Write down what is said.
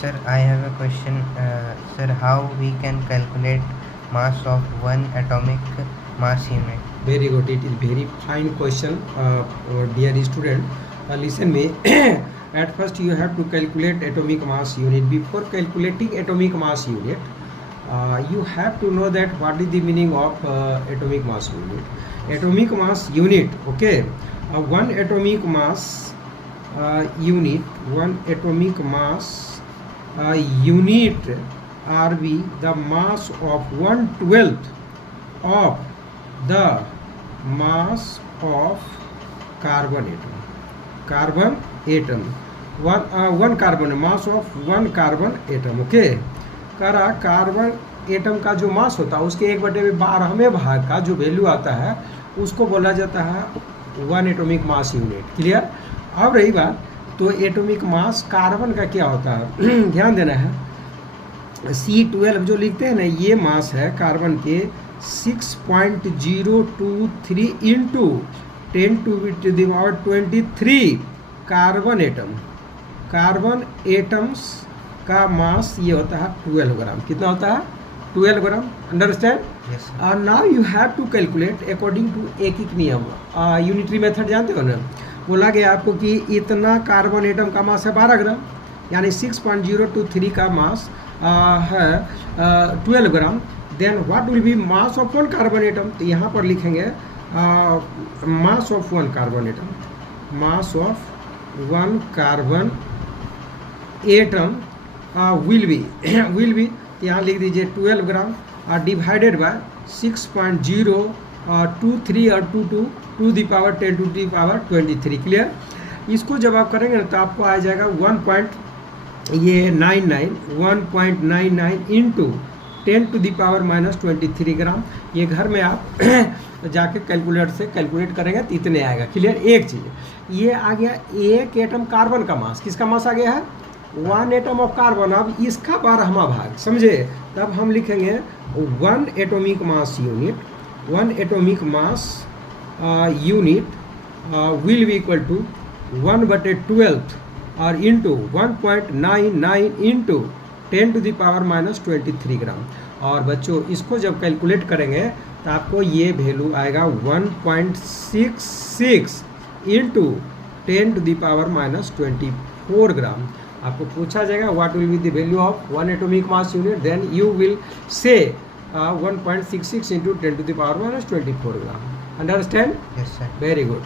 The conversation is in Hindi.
Sir, I have a question. Sir, how we can calculate mass of one atomic mass unit? Very good. It is very fine question, dear student. Listen me. At first, you have to calculate atomic mass unit. Before calculating atomic mass unit, you have to know that what is the meaning of atomic mass unit. Atomic mass unit. Okay, one atomic mass unit. One atomic mass unit are the mass of 1/12 of the mass of carbon atom. Carbon atom, one carbon mass of one carbon atom. Okay, करा कार्बन एटम का जो मास होता है उसके 1/12वें भाग का जो वैल्यू आता है उसको बोला जाता है one atomic mass unit. Clear. अब रही बात तो एटॉमिक मास कार्बन का क्या होता है ध्यान देना है. C12 जो लिखते हैं ना, ये मास है कार्बन के 6.023 into 10⁻23 carbon atom. Carbon atoms का मास ये होता है 12 ग्राम. कितना होता है? 12 gram. Understand. Yes, sir. Now you have to calculate according to एक नियम. यूनिटरी मेथड जानते हो ना. बोला गया आपको कि इतना कार्बन एटम का मास है 12 ग्राम, यानी 6.023 का मास है 12 gram. Then what will be mass of one carbon atom. तो यहाँ पर लिखेंगे mass of one carbon atom. Mass of one carbon atom will be यहाँ लिख दीजिए 12 ग्राम डिवाइडेड बाय 6.023 और 22 to the power 10 to the power 23. Clear. इसको जब आप करेंगे ना तो आपको आ जाएगा 1.99 इंटू 10 टू दी पावर -23 ग्राम. ये घर में आप जाके कैलकुलेटर से कैलकुलेट करेंगे तो इतने आएगा. क्लियर. एक चीज़ ये आ गया, एक एटम कार्बन का मास. किसका मास आ गया है? One atom of carbon. अब इसका 12वां भाग समझे, तब हम लिखेंगे one atomic mass unit. One atomic mass unit will be equal to 1/12 और into 1.99 into 10 to the power -23 gram. और बच्चों इसको जब कैलकुलेट करेंगे तो आपको ये वैल्यू आएगा 1.66 into 10 to the power -24 gram. आपको पूछा जाएगा what will be the value of one atomic mass unit, then you will say 1.66 into 10 to the power -24 gram. Understand. Yes, sir. Very good.